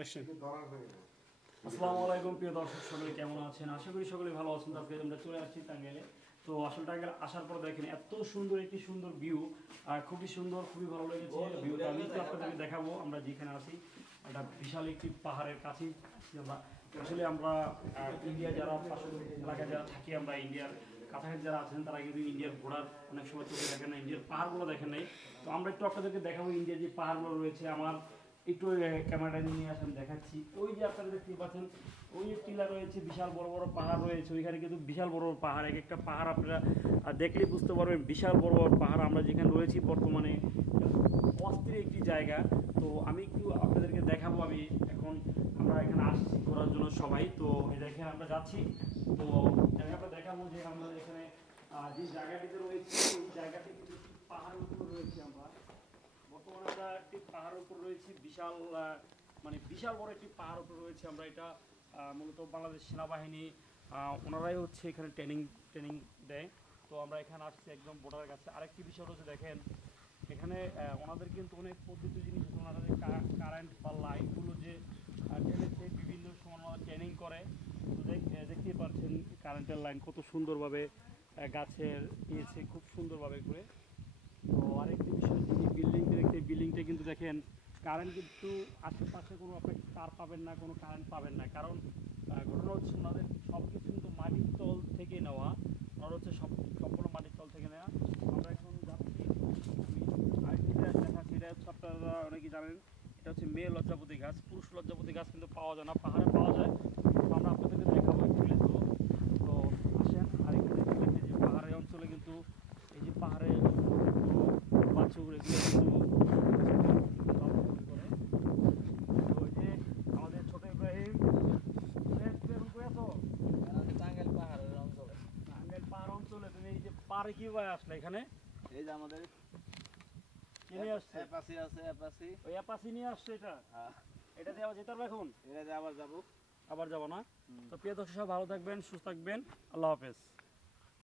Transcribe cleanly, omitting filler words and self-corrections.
আসসালামু আলাইকুম প্রিয় দর্শক, সকলে কেমন আছেন? আশা করি সকলে ভালো আছেন। আজকে আমরা চলে আসছি টাঙ্গাইলে। তো আসলে টাঙ্গাইলে আসার পর দেখেন এত সুন্দর একটি সুন্দর ভিউ, আর খুবই সুন্দর, খুবই ভালো লেগেছে ভিউটা। আমি একটু আপনাদেরকে দেখাবো। আমরা যেখানে আছি একটা বিশাল একটি পাহাড়ের কাছেই আছি আমরা। আসলে আমরা ইন্ডিয়া যারা পার্শ্ববর্তী এলাকায় যারা থাকি, আমরা ইন্ডিয়ার কাছাকাছি যারা আছেন তারা কিন্তু ইন্ডিয়ার ঘোড়ার অনেক সময় চোখে দেখেন না, ইন্ডিয়ার পাহাড়গুলো দেখেন নাই। তো আমরা একটু আপনাদেরকে দেখাবো ইন্ডিয়ার যে পাহাড়গুলো রয়েছে। আমার একটু ক্যামেরাটা নিয়ে আসেন, দেখাচ্ছি। ওই যে আপনারা দেখতে পাচ্ছেন ওই যে টিলা রয়েছে, বিশাল বড় বড় পাহাড় রয়েছে ওইখানে, কিন্তু বিশাল বড় বড় পাহাড়। এক একটা পাহাড় আপনারা দেখলেই বুঝতে পারবেন বিশাল বড় বড় পাহাড়। আমরা যেখানে রয়েছি বর্তমানে অস্থির একটি জায়গা। তো আমি একটু আপনাদেরকে দেখাবো। এখন আমরা এখানে আসছি ঘোরার জন্য সবাই। তো এই দেখেন আমরা যাচ্ছি। তো আমি আপনার দেখাবো যে আমরা এখানে যে জায়গাটিতে রয়েছে এই জায়গাটি কিন্তু পাহাড়ের উপর রয়েছে। আমরা বর্তমানে আমরা একটি পাহাড়ের উপর রয়েছি, বিশাল মানে বিশাল বড় একটি পাহাড় উপর রয়েছে আমরা। এটা মূলত বাংলাদেশ সেনাবাহিনী ওনারাই হচ্ছে এখানে ট্রেনিং দেয়। তো আমরা এখানে আসছি একদম বর্ডারের কাছে। আরেকটি বিষয় রয়েছে দেখেন, এখানে ওনাদের কিন্তু অনেক পদ্ধতি জিনিস আছে। ওনারা যে কারেন্ট বা লাইনগুলো যে টেনেছে বিভিন্ন সময় ওনারা ট্রেনিং করে। তো দেখতেই পাচ্ছেন কারেন্টের লাইন কত সুন্দরভাবে গাছের দিয়েছে, খুব সুন্দরভাবে করে। তো আরেকটি বিষয়, যে বিল্ডিংটা দেখতে, বিল্ডিংটা কিন্তু দেখেন কারেন্ট কিন্তু আশেপাশে কোনো আপনি তার পাবেন না, কোনো কারেন্ট পাবেন না। কারণ ঘটনা হচ্ছে ওনাদের সব কিছু কিন্তু মাটির তল থেকে নেওয়া। ওনারা হচ্ছে সম্পূর্ণ মাটির তল থেকে নেওয়া। আমরা এখন যাচ্ছি, আরেকটি দেখাচ্ছি। এটা হচ্ছে আপনারা অনেকেই জানেন, এটা হচ্ছে মেয়ে লজ্জাপতি গাছ। পুরুষ লজ্জাপতি গাছ কিন্তু পাওয়া যায় না, পাহাড়ে পাওয়া যায়। তো আমরা আপনাদেরকে দেখাবো একটু। তো আসেন আরেকটু দেখতে, যে পাহাড়ের অঞ্চলে কিন্তু এই যে পাহাড়ে বাছুর এগুলো কিন্তু করে। তো ওই যে আমাদের ছোট ইব্রাহিম, টাঙ্গাইল পাহাড়ের অঞ্চলে। টাঙ্গাইল পাহাড় অঞ্চলে তুমি এই যে পাহাড়ে কিভাবে আসলে এখানে? এই যে আমাদের কিনে আসছে অ্যাপাসি আছে, অ্যাপাসি। ওই অ্যাপাসি নিয়ে আসছে এটা। এটা দিয়ে আবার যেতে পারবে এখন? এটা দিয়ে আবার যাবো। আবার যাবো না? তো প্রিয় দর্শক, ভালো থাকবেন, সুস্থ থাকবেন, আল্লাহ হাফেজ।